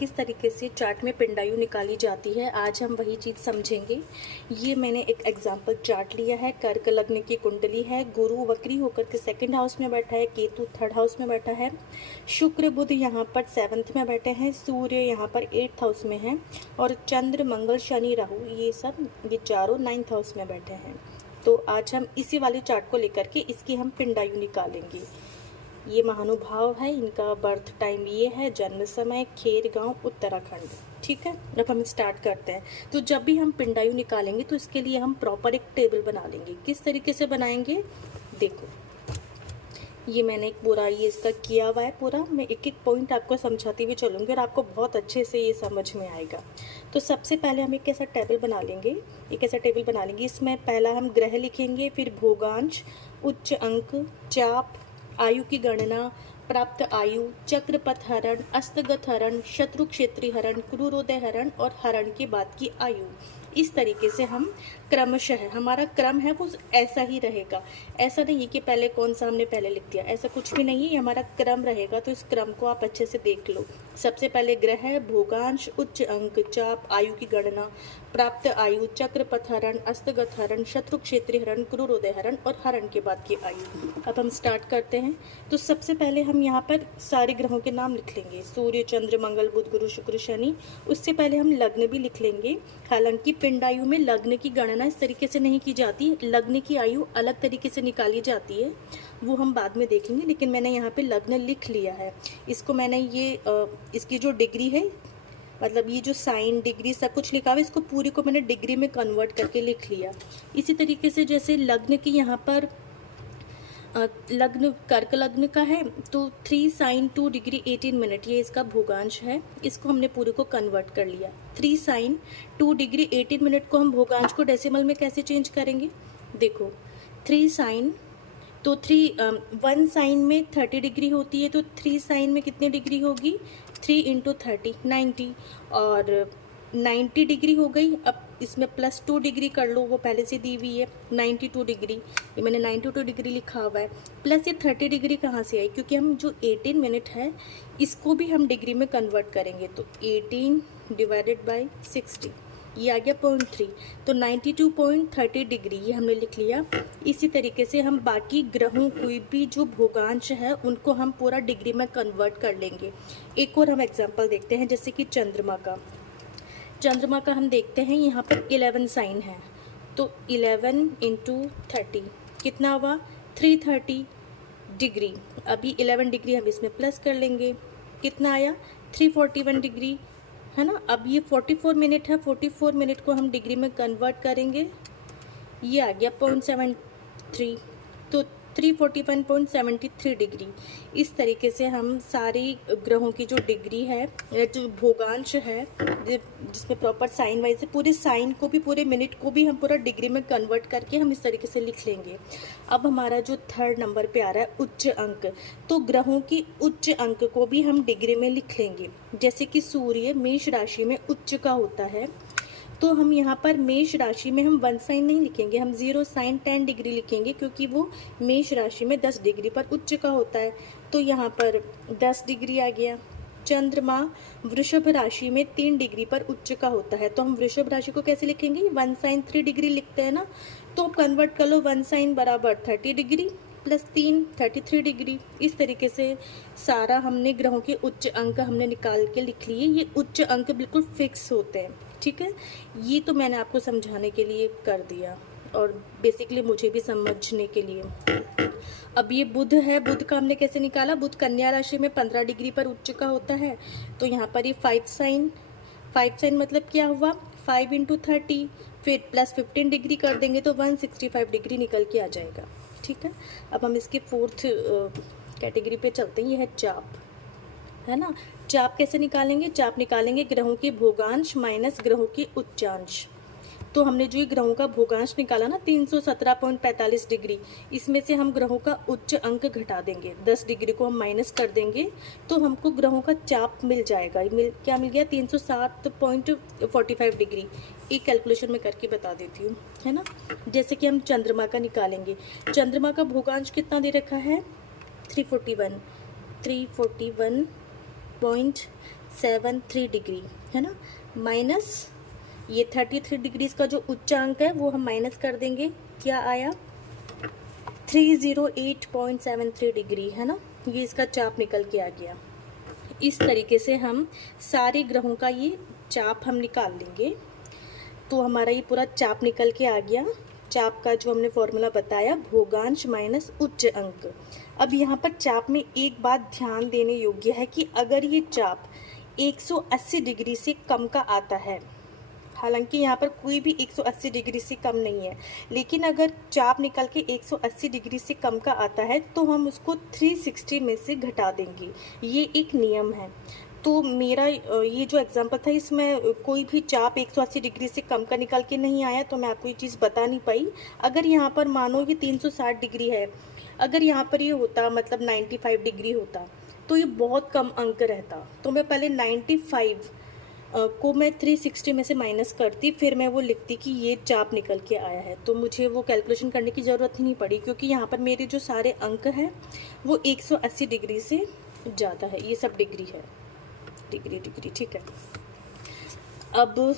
किस तरीके से चार्ट में पिंडायु निकाली जाती है, आज हम वही चीज़ समझेंगे। ये मैंने एक एग्जांपल चार्ट लिया है। कर्क लग्न की कुंडली है, गुरु वक्री होकर के सेकंड हाउस में बैठा है, केतु थर्ड हाउस में बैठा है, शुक्र बुध यहाँ पर 7th में बैठे हैं, सूर्य यहाँ पर 8th हाउस में है, और चंद्र मंगल शनि राहु ये चारों 9th हाउस में बैठे हैं। तो आज हम इसी वाले चार्ट को लेकर के इसकी हम पिंडायु निकालेंगे। ये महानुभाव है, इनका बर्थ टाइम ये है, जन्म समय खेर गांव उत्तराखंड। ठीक है, अब हम स्टार्ट करते हैं। तो जब भी हम पिंडायु निकालेंगे तो इसके लिए हम प्रॉपर एक टेबल बना लेंगे। किस तरीके से बनाएंगे, देखो ये मैंने एक पूरा ये इसका किया हुआ है पूरा। मैं एक एक पॉइंट आपको समझाती हुई चलूँगी और आपको बहुत अच्छे से ये समझ में आएगा। तो सबसे पहले हम एक ऐसा टेबल बना लेंगे, इसमें पहला हम ग्रह लिखेंगे, फिर भोगांश, उच्च अंक, चाप, आयु की गणना, प्राप्त आयु, चक्रपथ हरण, अस्तगत हरण, शत्रु क्षेत्रीय हरण, क्रूरोदय हरण और हरण के बाद की आयु। इस तरीके से हम क्रमशः, हमारा क्रम है वो ऐसा ही रहेगा। ऐसा नहीं है कि पहले कौन सा हमने पहले लिख दिया, ऐसा कुछ भी नहीं है, ये हमारा क्रम रहेगा। तो इस क्रम को आप अच्छे से देख लो। सबसे पहले ग्रह है, भोगांश, उच्च अंक, चाप, आयु की गणना, प्राप्त आयु, चक्रपथ हरण, अस्तगत हरण, शत्रु क्षेत्रीय हरण, क्रूरोदय हरण और हरण के बाद की आयु। अब हम स्टार्ट करते हैं। तो सबसे पहले हम यहाँ पर सारे ग्रहों के नाम लिख लेंगे, सूर्य चंद्र मंगल बुध गुरु शुक्र शनि। उससे पहले हम लग्न भी लिख लेंगे। हालांकि पिंडायु में लग्न की गणना इस तरीके से नहीं की जाती, लग्न की आयु अलग तरीके से निकाली जाती है, वो हम बाद में देखेंगे। लेकिन मैंने यहाँ पे लग्न लिख लिया है। इसको मैंने इसकी जो डिग्री है, मतलब ये जो साइन डिग्री सब कुछ लिखा हुआ है, इसको पूरी को मैंने डिग्री में कन्वर्ट करके लिख लिया। इसी तरीके से जैसे लग्न की यहाँ पर लग्न कर्क लग्न का है तो 3 साइन 2 डिग्री 18 मिनट, ये इसका भोगांश है। इसको हमने पूरे को कन्वर्ट कर लिया। 3 साइन 2 डिग्री 18 मिनट को हम भोगांश को डेसिमल में कैसे चेंज करेंगे, देखो 3 साइन तो 1 साइन में 30 डिग्री होती है, तो 3 साइन में कितनी डिग्री होगी, 3 × 30 90, और 90 डिग्री हो गई। अब इसमें +2 डिग्री कर लो, वो पहले से दी हुई है 92 डिग्री, ये मैंने 92 डिग्री लिखा हुआ है। प्लस ये 30 डिग्री कहाँ से आई, क्योंकि हम जो 18 मिनट है इसको भी हम डिग्री में कन्वर्ट करेंगे। तो 18 / 60, ये आ गया 0.3, तो 92.30 डिग्री ये हमने लिख लिया। इसी तरीके से हम बाकी ग्रहों कोई भी जो भोगांश है उनको हम पूरा डिग्री में कन्वर्ट कर लेंगे। एक और हम एग्जांपल देखते हैं, जैसे कि चंद्रमा का हम देखते हैं। यहाँ पर 11 साइन है, तो 11 × 30 कितना हुआ, 330 डिग्री। अभी 11 डिग्री हम इसमें प्लस कर लेंगे, कितना आया, 341 डिग्री, है ना। अब ये 44 मिनट है, 44 मिनट को हम डिग्री में कन्वर्ट करेंगे, ये आ गया 0.73, तो 341.73 डिग्री। इस तरीके से हम सारी ग्रहों की जो डिग्री है, जो भोगांश है, जिसमें प्रॉपर साइन वाइज है, पूरे साइन को भी पूरे मिनट को भी हम पूरा डिग्री में कन्वर्ट करके हम इस तरीके से लिख लेंगे। अब हमारा जो 3rd नंबर पे आ रहा है उच्च अंक, तो ग्रहों की उच्च अंक को भी हम डिग्री में लिख लेंगे। जैसे कि सूर्य मेष राशि में उच्च का होता है, तो हम यहाँ पर मेष राशि में हम 1 साइन नहीं लिखेंगे, हम 0 साइन 10 डिग्री लिखेंगे, क्योंकि वो मेष राशि में 10 डिग्री पर उच्च का होता है। तो यहाँ पर 10 डिग्री आ गया। चंद्रमा वृषभ राशि में 3 डिग्री पर उच्च का होता है, तो हम वृषभ राशि को कैसे लिखेंगे, 1 साइन 3 डिग्री लिखते हैं ना, तो कन्वर्ट कर लो, 1 साइन बराबर 30 डिग्री प्लस 3 33 डिग्री। इस तरीके से सारा हमने ग्रहों के उच्च अंक हमने निकाल के लिख लिए। ये उच्च अंक बिल्कुल फिक्स होते हैं, ठीक है। ये तो मैंने आपको समझाने के लिए कर दिया और बेसिकली मुझे भी समझने के लिए। अब ये बुध है, बुध का हमने कैसे निकाला, बुध कन्या राशि में 15 डिग्री पर उच्च का होता है, तो यहाँ पर ये 5 साइन मतलब क्या हुआ, 5 × 30, फिर प्लस 15 डिग्री कर देंगे तो 165 डिग्री निकल के आ जाएगा, ठीक है। अब हम इसके 4th कैटेगरी पे चलते हैं, ये है चाप, है ना। चाप कैसे निकालेंगे, चाप निकालेंगे ग्रहों के भोगांश माइनस ग्रहों के उच्चांश। तो हमने जो ये ग्रहों का भोगांश निकाला ना 317.45 डिग्री, इसमें से हम ग्रहों का उच्च अंक घटा देंगे, 10 डिग्री को हम माइनस कर देंगे, तो हमको ग्रहों का चाप मिल जाएगा। क्या मिल गया, 307.45 डिग्री। एक कैलकुलेशन में करके बता देती हूँ, है ना। जैसे कि हम चंद्रमा का निकालेंगे, चंद्रमा का भोगांश कितना दे रखा है, 341.5 6.73 डिग्री, है ना, माइनस ये 33 डिग्रीज का जो उच्चांक है वो हम माइनस कर देंगे, क्या आया 308.73 डिग्री, है ना, ये इसका चाप निकल के आ गया। इस तरीके से हम सारे ग्रहों का ये चाप हम निकाल लेंगे। तो हमारा ये पूरा चाप निकल के आ गया। चाप का जो हमने फॉर्मूला बताया, भोगांश माइनस उच्च अंक। अब यहाँ पर चाप में एक बात ध्यान देने योग्य है कि अगर ये चाप 180 डिग्री से कम का आता है, हालांकि यहाँ पर कोई भी 180 डिग्री से कम नहीं है, लेकिन अगर चाप निकल के 180 डिग्री से कम का आता है तो हम उसको 360 में से घटा देंगे, ये एक नियम है। तो मेरा ये जो एग्जांपल था इसमें कोई भी चाप 180 डिग्री से कम का निकल के नहीं आया, तो मैं आपको ये चीज़ बता नहीं पाई। अगर यहाँ पर मानो ये 360 डिग्री है, अगर यहाँ पर ये होता मतलब 95 डिग्री होता तो ये बहुत कम अंक रहता। तो मैं पहले 95 को मैं 360 में से माइनस करती, फिर मैं वो लिखती कि ये चाप निकल के आया है। तो मुझे वो कैलकुलेशन करने की ज़रूरत ही नहीं पड़ी, क्योंकि यहाँ पर मेरे जो सारे अंक हैं वो 180 डिग्री से ज़्यादा है। ये सब डिग्री है, डिग्री, ठीक है। अब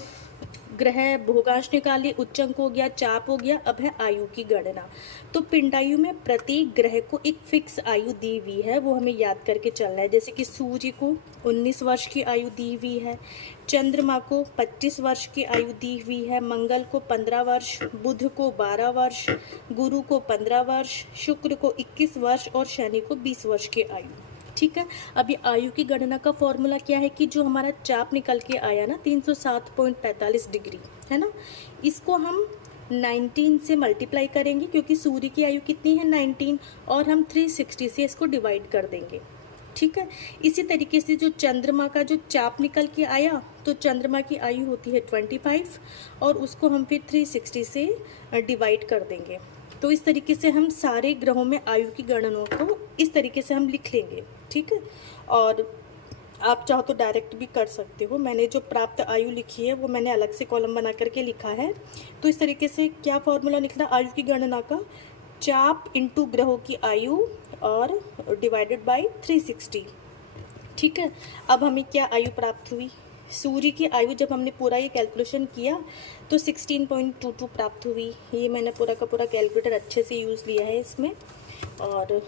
ग्रह भोगांश निकालिए, उच्चांक हो गया, चाप हो गया। अब है आयु की गणना। तो पिंडायु में प्रत्येक ग्रह को एक फिक्स आयु दी हुई है, वो हमें याद करके चलना है। जैसे कि सूर्य को 19 वर्ष की आयु दी हुई है, चंद्रमा को 25 वर्ष की आयु दी हुई है, मंगल को 15 वर्ष, बुध को 12 वर्ष, गुरु को 15 वर्ष, शुक्र को 21 वर्ष और शनि को 20 वर्ष की आयु, ठीक है। अब ये आयु की गणना का फॉर्मूला क्या है कि जो हमारा चाप निकल के आया ना 307.45 डिग्री, है ना, इसको हम 19 से मल्टीप्लाई करेंगे, क्योंकि सूर्य की आयु कितनी है 19, और हम 360 से इसको डिवाइड कर देंगे, ठीक है। इसी तरीके से जो चंद्रमा का जो चाप निकल के आया, तो चंद्रमा की आयु होती है 25 और उसको हम फिर 360 से डिवाइड कर देंगे। तो इस तरीके से हम सारे ग्रहों में आयु की गणना को इस तरीके से हम लिख लेंगे, ठीक है। और आप चाहो तो डायरेक्ट भी कर सकते हो। मैंने जो प्राप्त आयु लिखी है वो मैंने अलग से कॉलम बना करके लिखा है। तो इस तरीके से क्या फॉर्मूला निकला आयु की गणना का, चाप इंटू ग्रहों की आयु और डिवाइडेड बाय 360, ठीक है। अब हमें क्या आयु प्राप्त हुई, सूर्य की आयु जब हमने पूरा ये कैलकुलेशन किया तो 16.22 प्राप्त हुई। ये मैंने पूरा का पूरा कैलकुलेटर अच्छे से यूज़ लिया है इसमें, और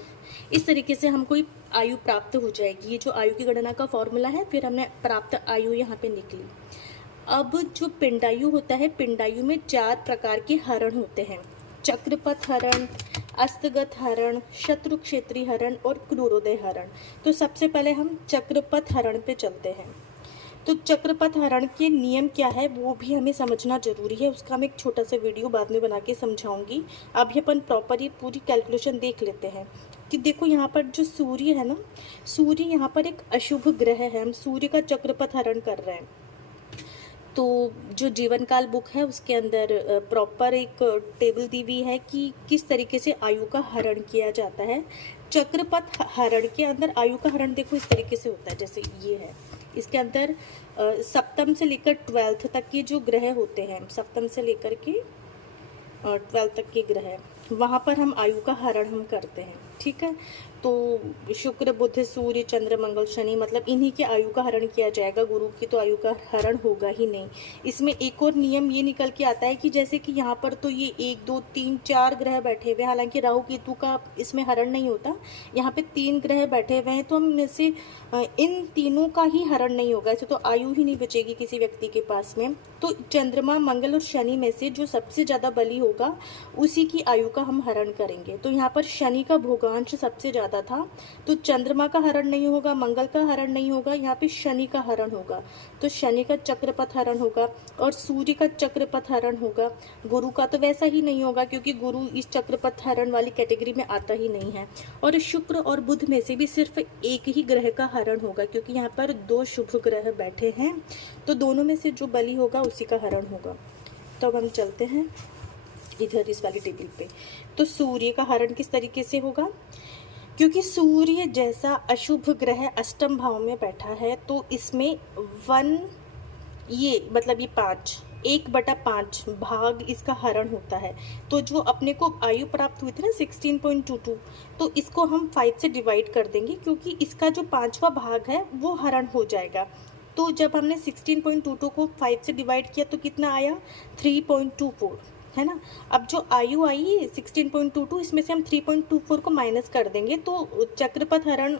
इस तरीके से हमको आयु प्राप्त हो जाएगी। ये जो आयु की गणना का फॉर्मूला है, फिर हमने प्राप्त आयु यहाँ पे निकली। अब जो पिंडायु होता है, पिंडायु में 4 प्रकार के हरण होते हैं, चक्रपथ हरण, अस्तगत हरण, शत्रु क्षेत्री हरण और क्रूरोदय हरण। तो सबसे पहले हम चक्रपथ हरण पे चलते हैं। तो चक्रपथ हरण के नियम क्या है वो भी हमें समझना जरूरी है, उसका मैं एक छोटा सा वीडियो बाद में बना के समझाऊंगी। अभी अपन प्रॉपर पूरी कैलकुलेशन देख लेते हैं कि देखो यहाँ पर जो सूर्य है ना, सूर्य यहाँ पर एक अशुभ ग्रह है, हम सूर्य का चक्रपथ हरण कर रहे हैं। तो जो जीवन काल बुक है उसके अंदर प्रॉपर एक टेबल दी हुई है कि किस तरीके से आयु का हरण किया जाता है। चक्रपथ हरण के अंदर आयु का हरण देखो इस तरीके से होता है, जैसे ये है, इसके अंदर सप्तम से लेकर 12th तक के जो ग्रह होते हैं, सप्तम से लेकर के 12th तक के ग्रह, वहाँ पर हम आयु का हरण हम करते हैं, ठीक है। तो शुक्र बुध सूर्य चंद्र मंगल शनि, मतलब इन्हीं के आयु का हरण किया जाएगा, गुरु की तो आयु का हरण होगा ही नहीं। इसमें एक और नियम ये निकल के आता है कि जैसे कि यहाँ पर तो ये 1 2 3 4 ग्रह बैठे हुए, हालांकि राहु केतु का इसमें हरण नहीं होता, यहाँ पे 3 ग्रह बैठे हुए हैं, तो हम में से इन तीनों का ही हरण नहीं होगा, ऐसे तो आयु ही नहीं बचेगी किसी व्यक्ति के पास में। तो चंद्रमा मंगल और शनि में से जो सबसे ज़्यादा बली होगा उसी की आयु का हम हरण करेंगे। तो यहाँ पर शनि का भोगांश सबसे ज़्यादा था, तो चंद्रमा का हरण नहीं होगा, मंगल का हरण नहीं होगा, यहाँ पे शनि का हरण होगा, तो शनि का चक्रपथ हरण होगा और सूर्य का चक्रपथ हरण होगा। गुरु का तो वैसा ही नहीं होगा क्योंकि गुरु इस चक्रपथ हरण वाली कैटेगरी में आता ही नहीं है। और शुक्र और बुध में से भी सिर्फ एक ही ग्रह का हरण होगा, क्योंकि यहाँ पर 2 शुभ ग्रह बैठे हैं, तो दोनों में से जो बली होगा उसी का हरण होगा। तो अब हम चलते हैं इधर इस वाली टेबल पे। तो सूर्य का हरण किस तरीके से होगा, क्योंकि सूर्य जैसा अशुभ ग्रह अष्टम भाव में बैठा है, तो इसमें 1 ये मतलब ये 1/5 भाग इसका हरण होता है। तो जो अपने को आयु प्राप्त हुई थी ना 16.22, तो इसको हम 5 से डिवाइड कर देंगे, क्योंकि इसका जो 5वां भाग है वो हरण हो जाएगा। तो जब हमने 16.22 को 5 से डिवाइड किया तो कितना आया 3.24, है ना। अब जो आयु आई 16.22, इसमें से हम 3.24 को माइनस कर देंगे तो चक्रपथ हरण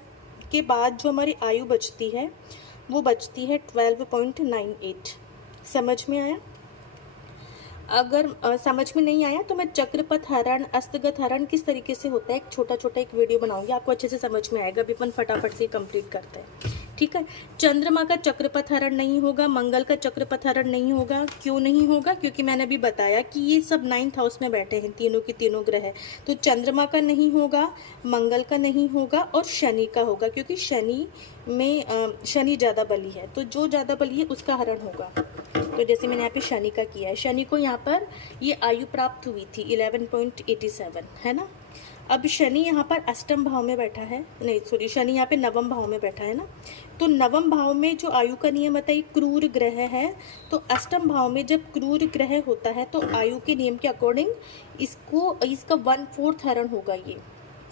के बाद जो हमारी आयु बचती है वो बचती है 12.98। समझ में आया? अगर समझ में नहीं आया तो मैं चक्रपथ हरण, अस्तगत हरण किस तरीके से होता है एक छोटा छोटा एक वीडियो बनाऊंगी, आपको अच्छे से समझ में आएगा। अभी अपन फटाफट से कंप्लीट करते हैं, ठीक है। चंद्रमा का चक्रपथ हरण नहीं होगा, मंगल का चक्रपथ हरण नहीं होगा। क्यों नहीं होगा? क्योंकि मैंने अभी बताया कि ये सब 9th हाउस में बैठे हैं, तीनों के तीनों ग्रह। तो चंद्रमा का नहीं होगा, मंगल का नहीं होगा और शनि का होगा, क्योंकि शनि में शनि ज़्यादा बली है, तो जो ज़्यादा बली है उसका हरण होगा। तो जैसे मैंने यहाँ पे शनि का किया है, शनि को यहाँ पर ये आयु प्राप्त हुई थी 11.87, है ना। अब शनि यहाँ पर अष्टम भाव में बैठा है, नहीं सॉरी, शनि यहाँ पे नवम भाव में बैठा है ना। तो नवम भाव में जो आयु का नियम आता है क्रूर ग्रह है, तो अष्टम भाव में जब क्रूर ग्रह होता है तो आयु के नियम के अकॉर्डिंग इसका 1/4 हरण होगा, ये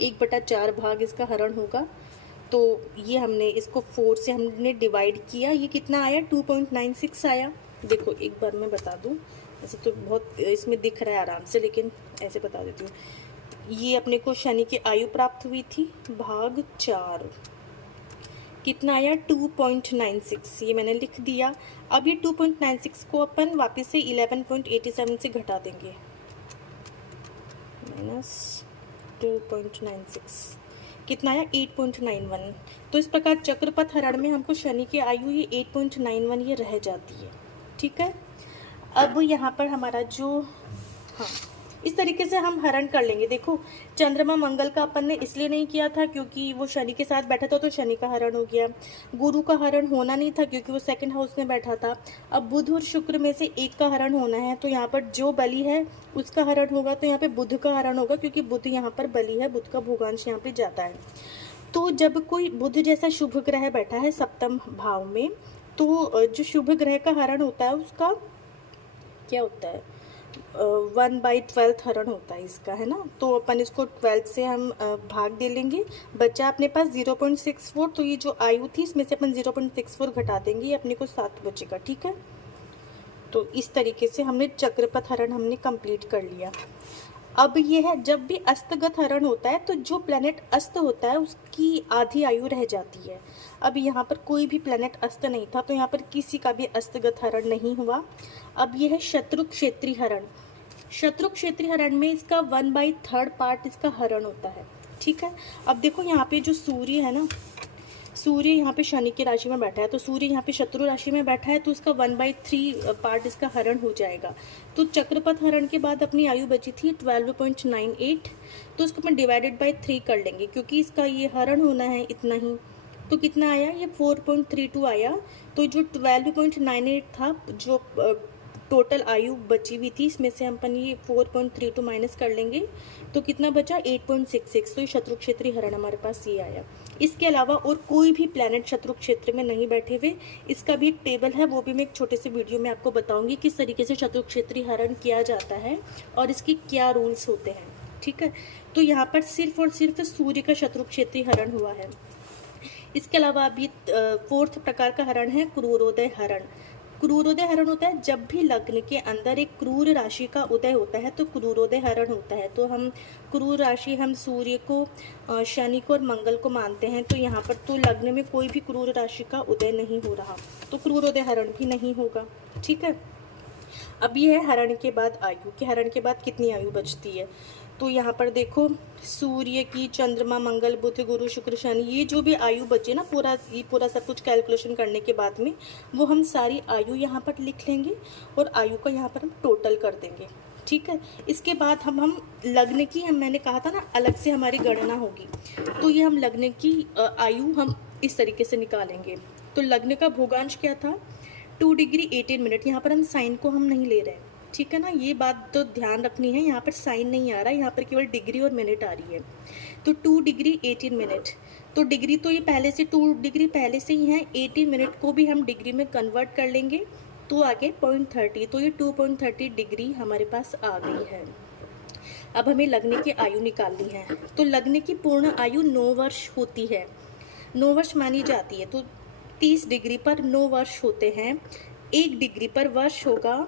1/4 भाग इसका हरण होगा। तो ये हमने इसको 4 से हमने डिवाइड किया, ये कितना आया 2.96 आया। देखो एक बार मैं बता दूं, ऐसे तो बहुत इसमें दिख रहा है आराम से, लेकिन ऐसे बता देती हूँ। ये अपने को शनि की आयु प्राप्त हुई थी भाग 4, कितना आया 2.96, ये मैंने लिख दिया। अब ये 2.96 को अपन वापस से 11.87 से घटा देंगे, -2.96 कितना आया 8.91। तो इस प्रकार चक्रपथ हरण में हमको शनि की आयु ये 8.91 ये रह जाती है, ठीक है। अब यहाँ पर हमारा जो, हाँ इस तरीके से हम हरण कर लेंगे। देखो चंद्रमा मंगल का अपन ने इसलिए नहीं किया था क्योंकि वो शनि के साथ बैठा था, तो शनि का हरण हो गया। गुरु का हरण होना नहीं था क्योंकि वो 2nd हाउस में बैठा था। अब बुध और शुक्र में से एक का हरण होना है, तो यहाँ पर जो बलि है उसका हरण होगा, तो यहाँ पे बुध का हरण होगा क्योंकि बुध यहाँ पर बलि है, बुध का भूगांश यहाँ पे जाता है। तो जब कोई बुध जैसा शुभ ग्रह बैठा है 7th भाव में, तो जो शुभ ग्रह का हरण होता है उसका क्या होता है 1/12 हरण होता है इसका, है ना। तो अपन इसको 12 से हम भाग दे लेंगे, बचा अपने पास 0.64। तो ये जो आयु थी इसमें से अपन 0.64 घटा देंगे, ये अपने को 7 बचेगा, ठीक है। तो इस तरीके से हमने चक्रपथ हरण हमने कंप्लीट कर लिया। अब ये है जब भी अस्तगत हरण होता है तो जो प्लेनेट अस्त होता है उसकी आधी आयु रह जाती है। अब यहाँ पर कोई भी प्लेनेट अस्त नहीं था, तो यहाँ पर किसी का भी अस्तगत हरण नहीं हुआ। अब ये है शत्रु क्षेत्रीय हरण। शत्रु क्षेत्रीय हरण में इसका 1/3 पार्ट इसका हरण होता है, ठीक है। अब देखो यहाँ पे जो सूर्य है ना, सूर्य यहाँ पे शनि की राशि में बैठा है, तो सूर्य यहाँ पे शत्रु राशि में बैठा है, तो इसका 1/3 पार्ट इसका हरण हो जाएगा। तो चक्रपथ हरण के बाद अपनी आयु बची थी 12.98, तो उसको अपन डिवाइडेड बाय 3 कर लेंगे क्योंकि इसका ये हरण होना है इतना ही। तो कितना आया ये 4.32 आया। तो जो 12.98 था, जो टोटल आयु बची हुई थी, इसमें से अपन ये 4.32 माइनस कर लेंगे तो कितना बचा 8.66। तो ये शत्रु क्षेत्रीय हरण हमारे पास ये आया। इसके अलावा और कोई भी प्लैनेट शत्रु क्षेत्र में नहीं बैठे हुए। इसका भी एक टेबल है, वो भी मैं एक छोटे से वीडियो में आपको बताऊंगी किस तरीके से शत्रु क्षेत्रीय हरण किया जाता है और इसकी क्या रूल्स होते हैं, ठीक है। तो यहाँ पर सिर्फ और सिर्फ सूर्य का शत्रु क्षेत्रीय हरण हुआ है। इसके अलावा अभी 4th प्रकार का हरण है क्रूरोदय हरण। क्रूरोदय हरण होता है जब भी लग्न के अंदर एक क्रूर राशि का उदय होता है तो क्रूरोदय हरण होता है। तो हम क्रूर राशि हम सूर्य को, शनि को और मंगल को मानते हैं। तो यहाँ पर तो लग्न में कोई भी क्रूर राशि का उदय नहीं हो रहा, तो क्रूरोदय हरण भी नहीं होगा, ठीक है। अब ये है हरण के बाद आयु, कि हरण के बाद कितनी आयु बचती है। तो यहाँ पर देखो सूर्य की, चंद्रमा, मंगल, बुध, गुरु, शुक्र, शनि, ये जो भी आयु बचे ना, पूरा सब कुछ कैलकुलेशन करने के बाद में वो हम सारी आयु यहाँ पर लिख लेंगे और आयु का यहाँ पर हम टोटल कर देंगे, ठीक है। इसके बाद हम लग्न की, मैंने कहा था ना अलग से हमारी गणना होगी, तो ये हम लग्न की आयु हम इस तरीके से निकालेंगे। तो लग्न का भूगांश क्या था 2 डिग्री 18 मिनट। यहाँ पर हम साइन को हम नहीं ले रहे हैं, ठीक है ना, ये बात तो ध्यान रखनी है। यहाँ पर साइन नहीं आ रहा है, यहाँ पर केवल डिग्री और मिनट आ रही है। तो 2 डिग्री 18 मिनट, तो डिग्री तो ये पहले से 2 डिग्री पहले से ही है, 18 मिनट को भी हम डिग्री में कन्वर्ट कर लेंगे तो आगे 0.30, तो ये 2.30 डिग्री हमारे पास आ गई है। अब हमें लग्न की आयु निकालनी है। तो लग्न की पूर्ण आयु 9 वर्ष होती है, 9 वर्ष मानी जाती है। तो 30 डिग्री पर 9 वर्ष होते हैं, 1 डिग्री पर वर्ष होगा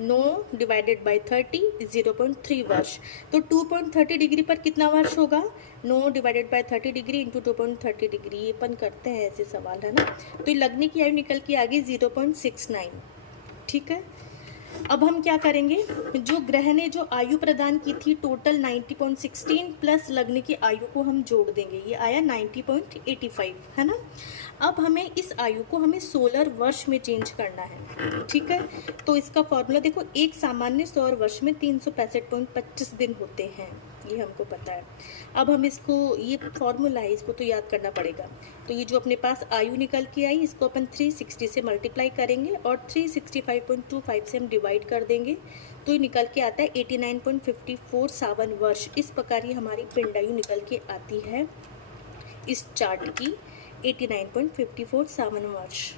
9 डिवाइडेड बाई 30 0.3 वर्ष। तो 2.30 डिग्री पर कितना वर्ष होगा? 9 divided by 30 degree into 2.30 degree. ये अपन करते हैं ऐसे सवाल, है ना। तो लगने की आयु निकल के आ गई 0.69। ठीक है, अब हम क्या करेंगे, जो ग्रह ने जो आयु प्रदान की थी टोटल 90.16 प्लस लगने की आयु को हम जोड़ देंगे, ये आया 90.85, है ना। अब हमें इस आयु को हमें सोलर वर्ष में चेंज करना है। ठीक है, तो इसका फॉर्मूला देखो, एक सामान्य सौर वर्ष में 365.25 दिन होते हैं, ये हमको पता है। अब हम इसको, ये फॉर्मूला है, इसको तो याद करना पड़ेगा। तो ये जो अपने पास आयु निकल के आई, इसको अपन 360 से मल्टीप्लाई करेंगे और 365.25 से हम डिवाइड कर देंगे, तो ये निकल के आता है 89.54 सावन वर्ष। इस प्रकार ये हमारी पिंडायु निकल के आती है इस चार्ट की, 89.54 सावन वर्ष।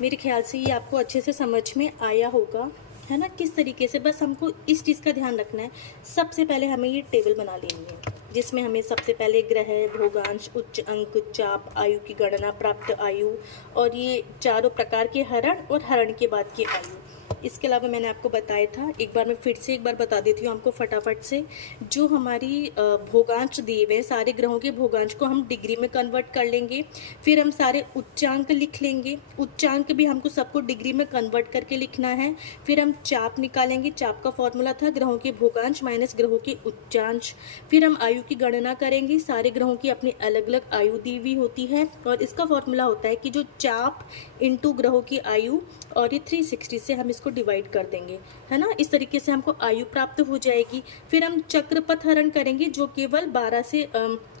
मेरे ख्याल से ये आपको अच्छे से समझ में आया होगा, है ना, किस तरीके से। बस हमको इस चीज़ का ध्यान रखना है, सबसे पहले हमें ये टेबल बना लेनी है, जिसमें हमें सबसे पहले ग्रह, भोगांश, उच्च अंक, चाप, आयु की गणना, प्राप्त आयु और ये चारों प्रकार के हरण और हरण के बाद की आयु। इसके अलावा मैंने आपको बताया था, एक बार मैं फिर से एक बार बता देती हूँ आपको फटाफट से, जो हमारी भोगांश दिए हुए हैं, सारे ग्रहों के भोगांश को हम डिग्री में कन्वर्ट कर लेंगे, फिर हम सारे उच्चांक लिख लेंगे, उच्चांक भी हमको सबको डिग्री में कन्वर्ट करके लिखना है, फिर हम चाप निकालेंगे, चाप का फॉर्मूला था ग्रहों के भोगांश माइनस ग्रहों के उच्चांश, फिर हम आयु की गणना करेंगे, सारे ग्रहों की अपनी अलग अलग आयु दी हुई होती है, और इसका फॉर्मूला होता है कि जो चाप इंटू ग्रहों की आयु और ये 360 से हम इसको डिवाइड कर देंगे, है ना। इस तरीके से हमको आयु प्राप्त हो जाएगी। फिर हम चक्रपथ हरण करेंगे, जो केवल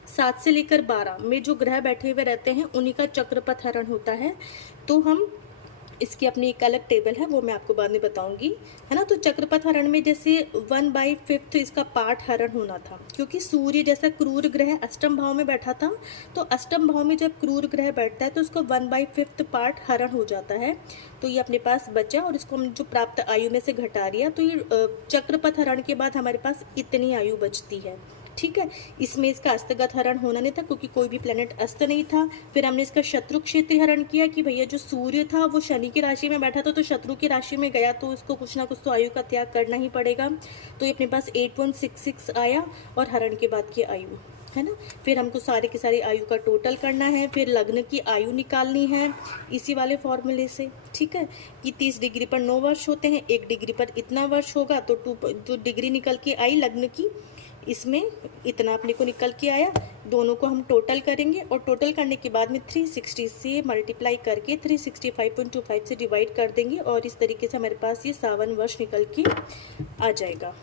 7 से लेकर 12 में जो ग्रह बैठे हुए रहते हैं उन्हीं का चक्रपथ हरण होता है। तो हम इसकी अपनी एक अलग टेबल है, वो मैं आपको बाद में बताऊंगी, है ना। तो चक्रपथ हरण में जैसे 1/5 इसका पाठ हरण होना था, क्योंकि सूर्य जैसा क्रूर ग्रह अष्टम भाव में बैठा था, तो अष्टम भाव में जब क्रूर ग्रह बैठता है तो उसको 1/5 पार्ट हरण हो जाता है। तो ये अपने पास बचा और इसको हम जो प्राप्त आयु में से घटा दिया, तो ये चक्रपथ हरण के बाद हमारे पास इतनी आयु बचती है। ठीक है, इसमें इसका अस्तगत हरण होना नहीं था, क्योंकि कोई भी प्लेनेट अस्त नहीं था। फिर हमने इसका शत्रु क्षेत्र हरण किया कि भैया जो सूर्य था वो शनि की राशि में बैठा था, तो शत्रु की राशि में गया तो उसको कुछ ना कुछ तो आयु का त्याग करना ही पड़ेगा। तो ये अपने पास 8.66 आया और हरण के बाद की आयु, है ना। फिर हमको सारे की सारी आयु का टोटल करना है, फिर लग्न की आयु निकालनी है इसी वाले फॉर्मूले से। ठीक है, कि 30 डिग्री पर 9 वर्ष होते हैं, 1 डिग्री पर इतना वर्ष होगा, तो जो डिग्री निकल के आई लग्न की, इसमें इतना अपने को निकल के आया। दोनों को हम टोटल करेंगे और टोटल करने के बाद में 360 से मल्टीप्लाई करके 365.25 से डिवाइड कर देंगे, और इस तरीके से हमारे पास ये 52 वर्ष निकल के आ जाएगा।